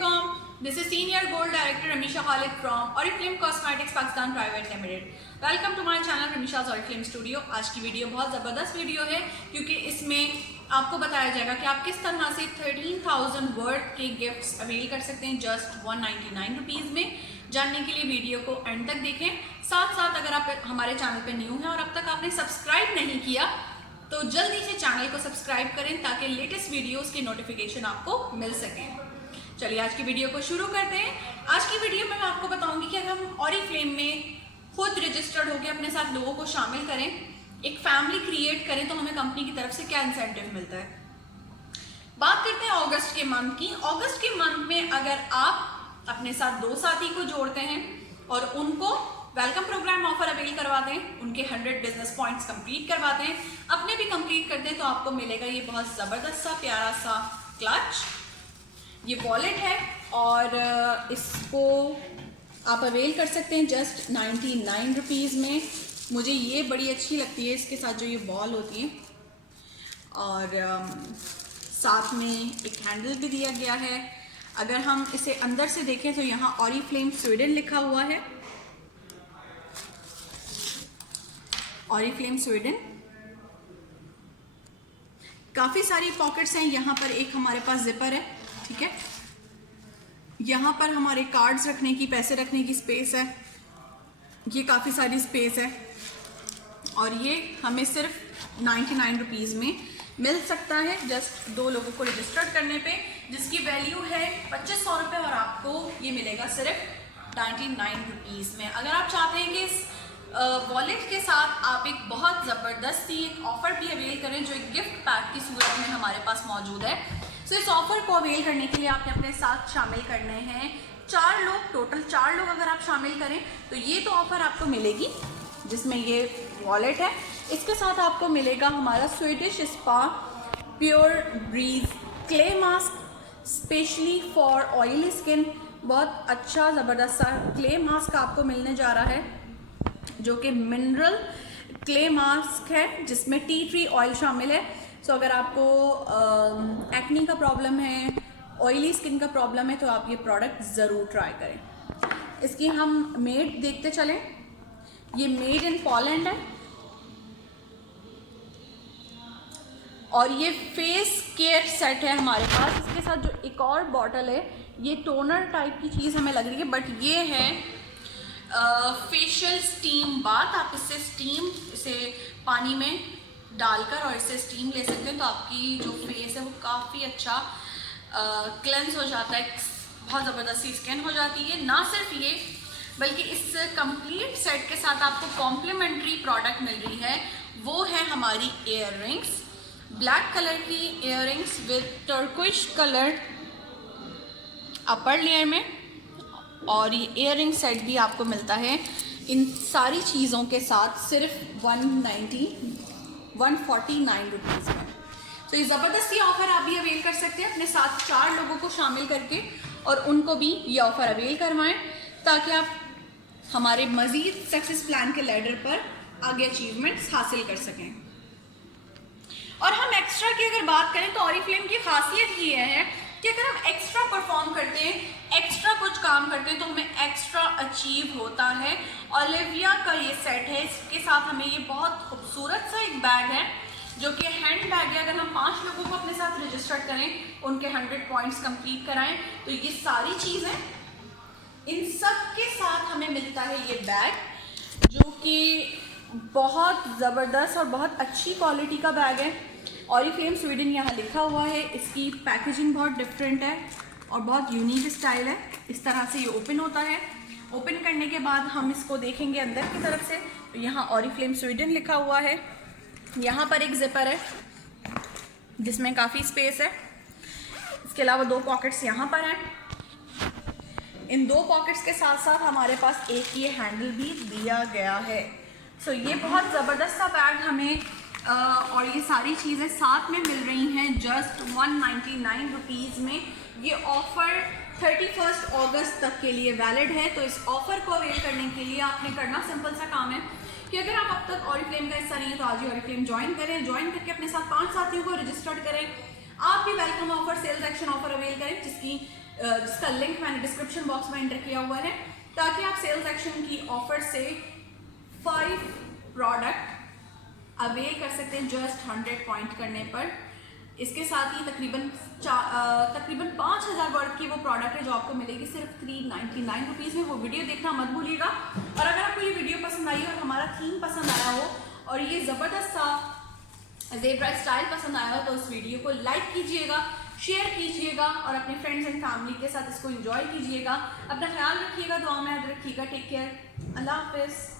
Assalamualaikum. This is Senior Gold Director Ramisha Khalid from Oriflame Cosmetics Pakistan Private Limited. Welcome to my channel Ramisha's Oriflame Studio. आज की video बहुत ज़बरदस्त video है क्योंकि इसमें आपको बताया जाएगा कि आप किस तरह से 13,000 वर्थ के गिफ्ट्स अवेल कर सकते हैं जस्ट 199 रुपीज़ में। जानने के लिए वीडियो को एंड तक देखें। साथ साथ अगर आप हमारे चैनल पर न्यू हैं और अब तक आपने सब्सक्राइब नहीं किया तो जल्दी से चैनल को सब्सक्राइब करें ताकि लेटेस्ट वीडियोस की नोटिफिकेशन आपको मिल सके। चलिए आज की वीडियो को शुरू करते हैं। आज की वीडियो में मैं आपको बताऊंगी कि अगर हम ऑरिफ्लेम में खुद रजिस्टर्ड होकर अपने साथ लोगों को शामिल करें, एक फैमिली क्रिएट करें तो हमें कंपनी की तरफ से क्या इंसेंटिव मिलता है। बात करते हैं अगस्त के मंथ की। अगस्त के मंथ में अगर आप अपने साथ 2 साथी को जोड़ते हैं और उनको वेलकम प्रोग्राम ऑफर अवेल करवाते हैं, उनके 100 बिजनेस पॉइंट्स कंप्लीट करवाते हैं, अपने भी कंप्लीट करते हैं तो आपको मिलेगा ये बहुत ज़बरदस्त सा प्यारा सा क्लच। ये वॉलेट है और इसको आप अवेल कर सकते हैं जस्ट 99 रुपीज़ में। मुझे ये बड़ी अच्छी लगती है, इसके साथ जो ये बॉल होती है और साथ में एक हैंडल भी दिया गया है। अगर हम इसे अंदर से देखें तो यहाँ ऑरिफ्लेम स्वीडन लिखा हुआ है, ऑरिफ्लेम स्वीडन। काफ़ी सारी पॉकेट्स हैं यहाँ पर। एक हमारे पास जिपर है, ठीक है। यहाँ पर हमारे कार्ड्स रखने की, पैसे रखने की स्पेस है। ये काफ़ी सारी स्पेस है और ये हमें सिर्फ 99 रुपीज़ में मिल सकता है जस्ट 2 लोगों को रजिस्टर्ड करने पे, जिसकी वैल्यू है 2500 रुपये और आपको ये मिलेगा सिर्फ 99 रुपीज़ में। अगर आप चाहते हैं कि इस वॉलेट के साथ आप एक बहुत ज़बरदस्ती एक ऑफ़र भी अवेल करें जो एक गिफ्ट पैक की सूरत में हमारे पास मौजूद है, तो इस ऑफ़र को अवेल करने के लिए आपने अपने साथ शामिल करने हैं 4 लोग। टोटल 4 लोग अगर आप शामिल करें तो ये तो ऑफ़र आपको मिलेगी जिसमें ये वॉलेट है। इसके साथ आपको मिलेगा हमारा Swedish spa pure breeze clay mask specially for oily skin. बहुत अच्छा ज़बरदस्त सा क्ले मास्क आपको मिलने जा रहा है जो कि मिनरल क्ले मास्क है जिसमें टी ट्री ऑयल शामिल है। सो अगर आपको एक्नी का प्रॉब्लम है, ऑयली स्किन का प्रॉब्लम है तो आप ये प्रोडक्ट ज़रूर ट्राई करें। इसकी हम मेड देखते चलें। ये मेड इन पोलैंड है और ये फेस केयर सेट है हमारे पास। इसके साथ जो एक और बॉटल है, ये टोनर टाइप की चीज़ हमें लग रही है बट ये है फेशियल स्टीम बाथ। आप इसे पानी में डालकर और इससे स्टीम ले सकते हैं तो आपकी जो फेस है वो काफ़ी अच्छा क्लेंस हो जाता है, बहुत ज़बरदस्ती स्किन हो जाती है। ना सिर्फ ये बल्कि इस कंप्लीट सेट के साथ आपको कॉम्प्लीमेंट्री प्रोडक्ट मिल रही है, वो है हमारी ईयर रिंग्स। ब्लैक कलर की year rings with Turkish colour upper layer में और ये ईयर रिंग सेट भी आपको मिलता है इन सारी चीज़ों के साथ सिर्फ 149 रुपीज़ में। तो ये ज़बरदस्ती ऑफ़र आप भी अवेल कर सकते हैं अपने साथ 4 लोगों को शामिल करके और उनको भी ये ऑफ़र अवेल करवाएं ताकि आप हमारे मज़ीद सक्सेस प्लान के लैडर पर आगे अचीवमेंट्स हासिल कर सकें। और हम एक्स्ट्रा की अगर बात करें तो ऑरिफ्लेम की खासियत ये है कि अगर हम एक्स्ट्रा परफॉर्म करते हैं, एक्स्ट्रा कुछ काम करते हैं तो हमें एक्स्ट्रा अचीव होता है। ओलिविया का ये सेट है, इसके साथ हमें ये बहुत खूबसूरत सा एक बैग है जो कि हैंड बैग है। अगर हम 5 लोगों को अपने साथ रजिस्टर्ड करें, उनके 100 पॉइंट्स कंप्लीट कराएं तो ये सारी चीज़ें इन सब के साथ हमें मिलता है ये बैग जो कि बहुत ज़बरदस्त और बहुत अच्छी क्वालिटी का बैग है। ऑरिफ्लेम स्वीडन यहाँ लिखा हुआ है। इसकी पैकेजिंग बहुत डिफरेंट है और बहुत यूनिक स्टाइल है। इस तरह से ये ओपन होता है। ओपन करने के बाद हम इसको देखेंगे अंदर की तरफ से तो यहाँ ऑरिफ्लेम स्वीडन लिखा हुआ है। यहाँ पर एक जिपर है जिसमें काफ़ी स्पेस है। इसके अलावा 2 पॉकेट्स यहाँ पर हैं। इन 2 पॉकेट्स के साथ साथ हमारे पास एक ये हैंडल भी दिया गया है। सो ये बहुत ज़बरदस्त सा बैग हमें और ये सारी चीज़ें साथ में मिल रही हैं जस्ट 199 रुपीज़ में। ये ऑफ़र 31 अगस्त तक के लिए वैलिड है। तो इस ऑफ़र को अवेल करने के लिए आपने करना सिंपल सा काम है कि अगर आप अब तक ऑरिफ्लेम का हिस्सा नहीं है तो आज ही ऑरिफ्लेम ज्वाइन करें। ज्वाइन करके अपने साथ 5 साथियों को रजिस्टर्ड करें। आप भी welcome offer, sales action offer avail करें जिसकी जिसका लिंक मैंने डिस्क्रिप्शन बॉक्स में एंटर किया हुआ है, ताकि आप सेल्स एक्शन की ऑफर से 5 प्रोडक्ट अवेल कर सकते हैं जस्ट 100 पॉइंट करने पर। इसके साथ ही तकरीबन 5000 वर्थ की वो प्रोडक्ट है जो आपको मिलेगी सिर्फ 399 रुपीज़ में। वो वीडियो देखना मत भूलिएगा। और अगर आपको ये वीडियो पसंद आई और हमारा थीम पसंद आया हो और ये ज़बरदस्त सा ज़ेब्रा स्टाइल पसंद आया हो तो उस वीडियो को लाइक कीजिएगा, शेयर कीजिएगा और अपने फ्रेंड्स एंड फैमिली के साथ इसको एंजॉय कीजिएगा। अपना ख्याल रखिएगा, दुआ में याद रखिएगा। टेक केयर, अल्लाह हाफिज़।